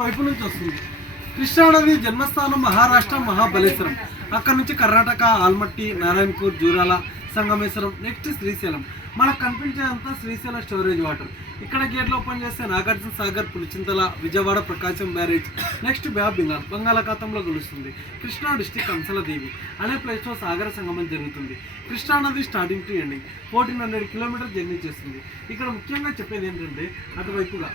వైపు నుంచి వస్తుంది. కృష్ణానది జన్మస్థానం మహారాష్ట్ర మహాబలేశ్వరం. అక్కడ నుంచి కర్ణాటక ఆల్మట్టి నారాయణపూర్ జూరాల సంగమేశ్వరం నెక్స్ట్ శ్రీశైలం. మనకు కనిపించేదంతా శ్రీశైలం స్టోరేజ్ వాటర్. ఇక్కడ గేట్లు ఓపెన్ చేస్తే నాగార్జున సాగర్ పులిచింతల విజయవాడ ప్రకాశం బ్యారేజ్ నెక్స్ట్ బెంగాల్ బంగాళాఖాతంలో కలుస్తుంది. కృష్ణా డిస్టిక్ కంసలదేవి. అనే ప్లేస్లో సాగర సంగమం జరుగుతుంది. కృష్ణా నది starting to ending fourteen hundred kilometer journey చేస్తుంది. ఇక్కడ ముఖ్యంగా చెప్పేది ఏంటంటే అటువైపుగా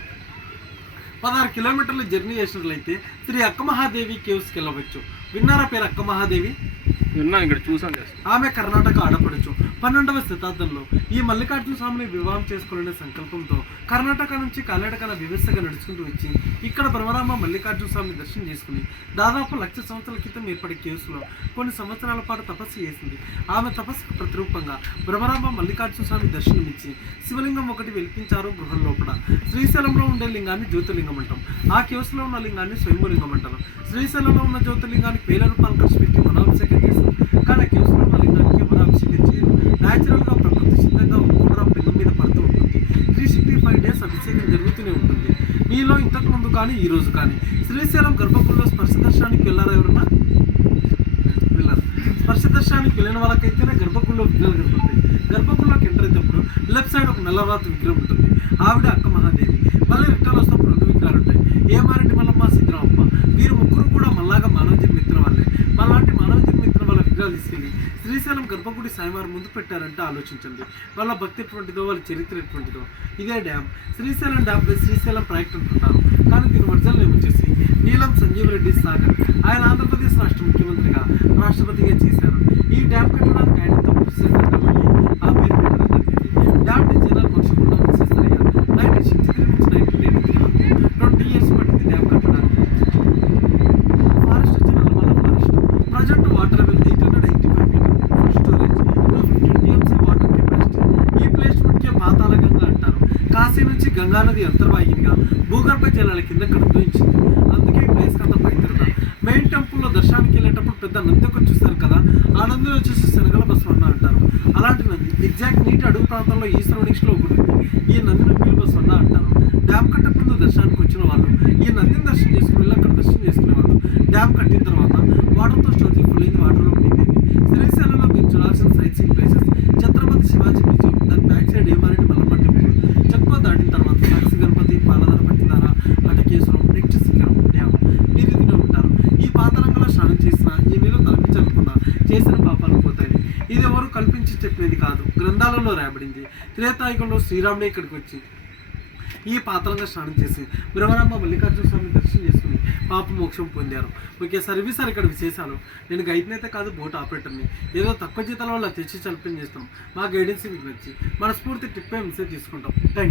పదహారు కిలోమీటర్లు జర్నీ చేసినట్లయితే శ్రీ అక్కమహాదేవి కేవ్స్కి వెళ్ళవచ్చు. విన్నారా పేరు అక్కమహాదేవి విన్నాను ఇక్కడ చూసాను ఆమె కర్ణాటక ఆడపడుచు. పన్నెండవ శతాబ్దంలో ఈ మల్లికార్జున స్వామిని వివాహం చేసుకోవాలనే సంకల్పంతో కర్ణాటక నుంచి కర్ణాటకల వివస్థగా నడుచుకుంటూ వచ్చి ఇక్కడ బ్రహ్మరామ మల్లికార్జున స్వామిని దర్శనం చేసుకుని దాదాపు లక్ష సంవత్సరాల క్రితం ఏర్పడే కేసులో కొన్ని సంవత్సరాల పాటు తపస్సు చేసింది. ఆమె తపస్సుకు ప్రతిరూపంగా బ్రహ్మరామ మల్లికార్జున స్వామి దర్శనమిచ్చి శివలింగం ఒకటి వెలిపించారు గృహం లోపల. శ్రీశైలంలో ఉండే లింగాన్ని జ్యోతిర్లింగం అంటాం. ఆ కేసులో ఉన్న లింగాన్ని స్వయంభులింగం అంటారు. శ్రీశైలంలో ఉన్న జ్యోతిర్లింగానికి వేల రూపాయలు ఖర్చు పెట్టి చేసి చేస్తారు కానీ ఆ కేసులో ఉన్న లింగానికి వనాభిషేకం న్యాచురల్గా ప్రకృతి సిద్ధంగా కూడా పిల్లల మీద పడుతూ ఉంటుంది. త్రీ సిక్స్టీ ఫైవ్ డేస్ అభిషేకం జరుగుతూనే ఉంటుంది. మీలో ఇంతకు ముందు కానీ ఈ రోజు కానీ శ్రీశైలం గర్భగుడిలో స్పర్శ దర్శనానికి వెళ్ళారా ఎవరన్నా? వెళ్ళారు. స్పర్శ దర్శనానికి వెళ్ళిన వాళ్ళకైతేనే గర్భగుడిలో విగ్రహాలు కనపడతాయి. గర్భగుడిలోకి ఎంటర్ అయినప్పుడు లెఫ్ట్ సైడ్ ఒక నల్లరాత విగ్రహం ఉంటుంది. ఆవిడ అక్క మహాదేవి. మళ్ళీ రిటర్న్ వస్తున్నప్పుడు రెండు విగ్రహాలు ఉంటాయి. ఏమారండి తీసుకెళ్ళి శ్రీశైలం గర్భగుడి సాయివారు ముందు పెట్టారంటే ఆలోచించండి. వాళ్ళ భక్తి ఎటువంటిదో వాళ్ళ చరిత్ర ఎటువంటిదో. ఇదే dam. Srisailam dam Srisailam project అంటున్నారు. కానీ దీని ఒరిజినల్ నేమ్ వచ్చేసి నీలం సంజీవ్ రెడ్డి సాగర్. ఆయన ఆంధ్రప్రదేశ్ రాష్ట్ర ముఖ్యమంత్రిగా రాష్ట్రపతిగా చేశారు. ఈ డ్యామ్ నుంచి గంగా నది అంతర్వాహినిగా భూగర్భ జలాల కింద కడుపుయించింది అందుకే ఈ ప్లేస్కి అంత పవిత్రత. మెయిన్ టెంపుల్లో దర్శనానికి వెళ్ళేటప్పుడు పెద్ద నంది ఒకటి చూస్తారు కదా ఆ నందిని వచ్చేసి శనగల బసవన్న అంటారు. అలాంటి నంది ఎగ్జాక్ట్ నీటి అడుగు ప్రాంతంలో ఈ సరౌండింగ్స్లో ఒకటి ఈ నందిని పిల్లి బసవన్న అంటారు. డ్యామ్ కట్ట ముందు దర్శనానికి వచ్చిన వాళ్ళు ఈ నందిని దర్శనం చేసుకుని వెళ్ళి అక్కడ దర్శనం చేసుకునేవాళ్ళు డ్యామ్ కట్టిన తర్వాత వాటర్తో స్టోరేజ్ ఫుల్ అయింది వాటర్లో మునిగింది దాటిన తర్వాత సాక్షి గణపతి పాలధర పట్టిదార అటకేశ్వరం నెక్స్ట్ శిఖరం డ్యామ్ మీరు ఇదిగా ఉంటారు. ఈ పాతరంగంలో స్నానం చేసిన ఈ నీళ్ళు తలపించాలనుకున్నా చేసిన పాపాలు పోతాయి. ఇది ఎవరు కల్పించి చెప్పేది కాదు. గ్రంథాలలో రాయబడింది. త్రేతాయుగంలో శ్రీరాముడే ఇక్కడికి వచ్చి ఈ పాత్రంగా స్నానం చేసి బ్రహ్మరాంబ మల్లికార్జున స్వామిని దర్శనం చేసుకుని పాప మోక్షం పొందారు. ఓకే సర్వీస్ సార్ ఇక్కడ విశేషాలు. నేను గైడ్ని అయితే కాదు బోట్ ఆపరేటర్ని. ఏదో తక్కువ జీతాల వల్ల తెచ్చి చల్పని చేస్తాం మా గైడెన్స్ మీకు నచ్చి మనస్ఫూర్తి ట్రిప్ మిస్ తీసుకుంటాం. Thank you